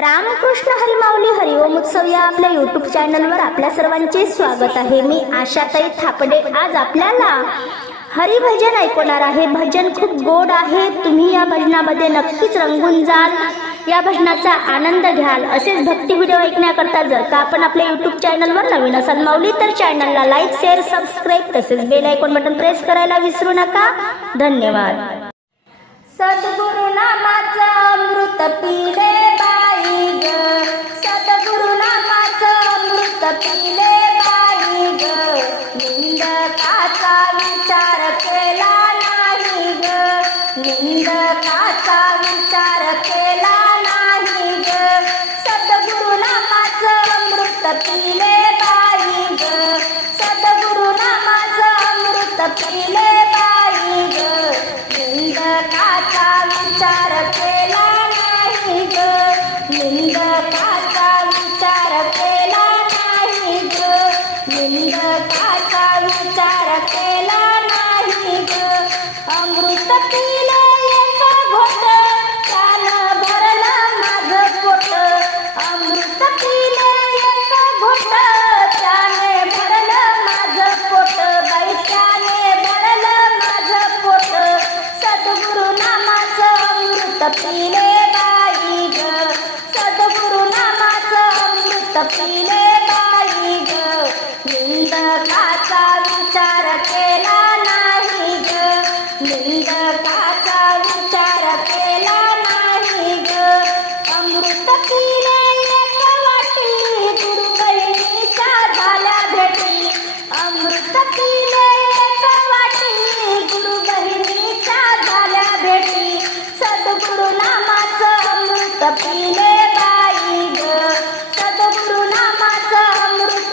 रामकृष्ण हरिमाऊली हरिओम उत्सव या आपल्या युट्यूब चॅनलवर आपल्या सर्वांचे स्वागत आहे. मी आशाताई थापडे. आज आपल्याला हरिभजन ऐकवणार आहे. भजन खूप गोड आहे. तुम्ही या भजनामध्ये नक्कीच रंगून जाल. या भजनाचा आनंद घ्याल. असेच भक्ती व्हिडिओ ऐकण्याकरता जर का आपण आपल्या युट्यूब चॅनलवर नवीन असाल माऊली तर चॅनलला लाईक शेअर सबस्क्राईब तसेच बेल आयकॉन बटन प्रेस करायला विसरू नका. धन्यवाद. सद्गुरु नाम ग विचार केला नाही ग सद्गुरु नामाचं अमृत पिले बाई ग सद्गुरु नामाचं अमृत पिले बाई ग निंदकाचा विचार केला नाही ग निंदकाचा विचार केला नाही ग निंदकाचा विचार केला नाही ग अमृत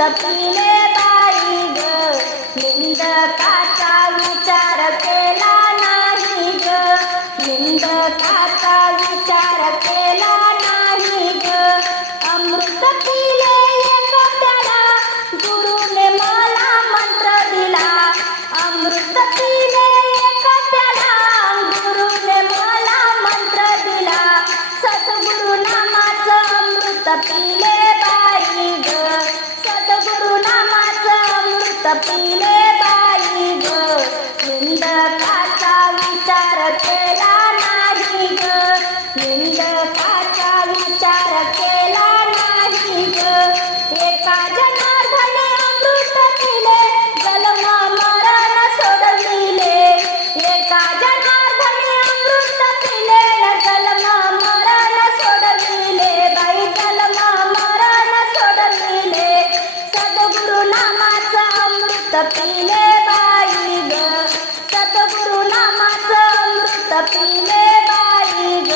अमृत पिले बाई ग निंदकाचा नामाचं पिले बाई ग. सतगुरु नामाचं अमृत पिले बाई ग.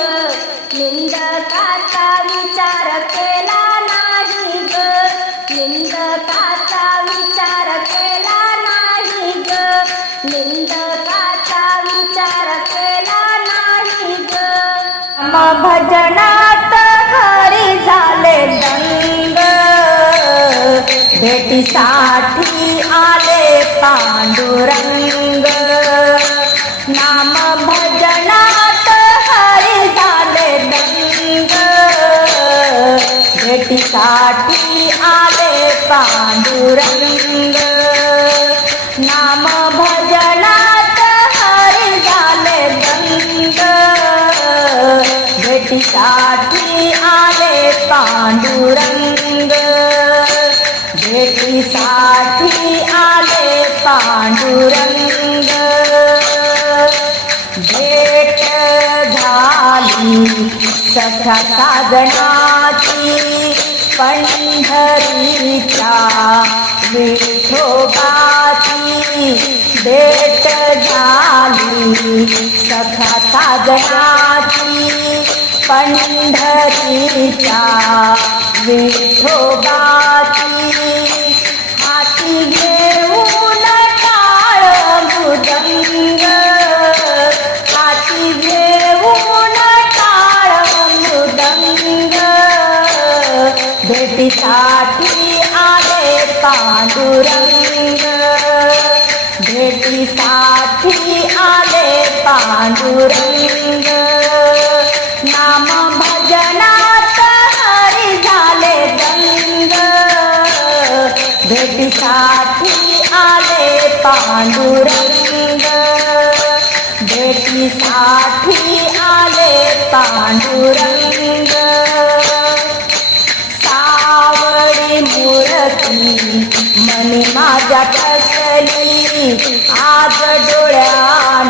निंदकाचा विचार केला नाही ग. निंदकाचा विचार केला नाही ग. निंदकाचा विचार केला नाही ग. मग भजनात हरी झाले दंग. भेटीसाठी पांडुरंग नाम भजनात हरी झाले दंग भेटीसाठी आले पांडुरंग नाम सख्या साधनाची पंढरीच्या विठोबाची भेट झाली सख्या साधनाची पंढरीच्या विठोबाची हाती घे पांडुरंग. भेटी साथी आले पांडुरंग नाम भजनात हरी झाले दंग भेटी साथी आले पांडुरंग. भेटी साथी आले पांडुरंग. मूर्ती मनी माझ्या कसली आज डोळ्यान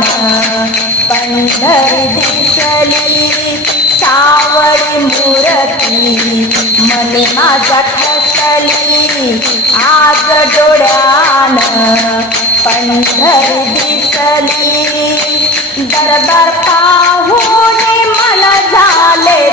पंढरी दिसली. सावळी मूर्ती मनी माझ्या कसली आज डोळ्यान पंढरी दिसली. दरबार पाहून मन झाले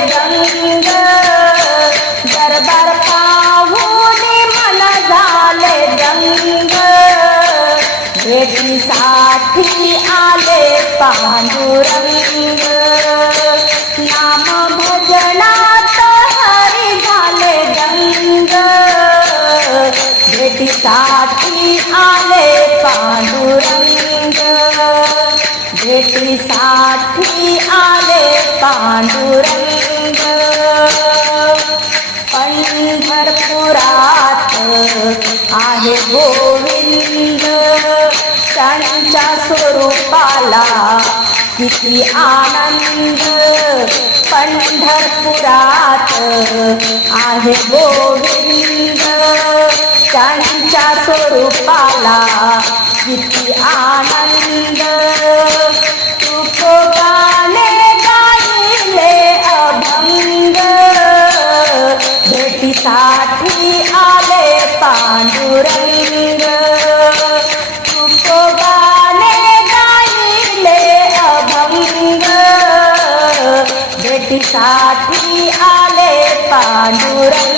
साठी आले पांडुरंग. भेटीसाठी आले पांडुरंग. पंढरपुरात आहे गोविंद. त्यांच्या स्वरूपाला किती आनंद पंढरपुरात आहे गोविंद. त्यांच्या स्वरूपाला किती आनंद. तुकोबाने गायले अभंग. भेटीसाठी आले पांडुरंग. तुकोबाने गायले अभंग. भेटीसाठी आले पांडुरंग.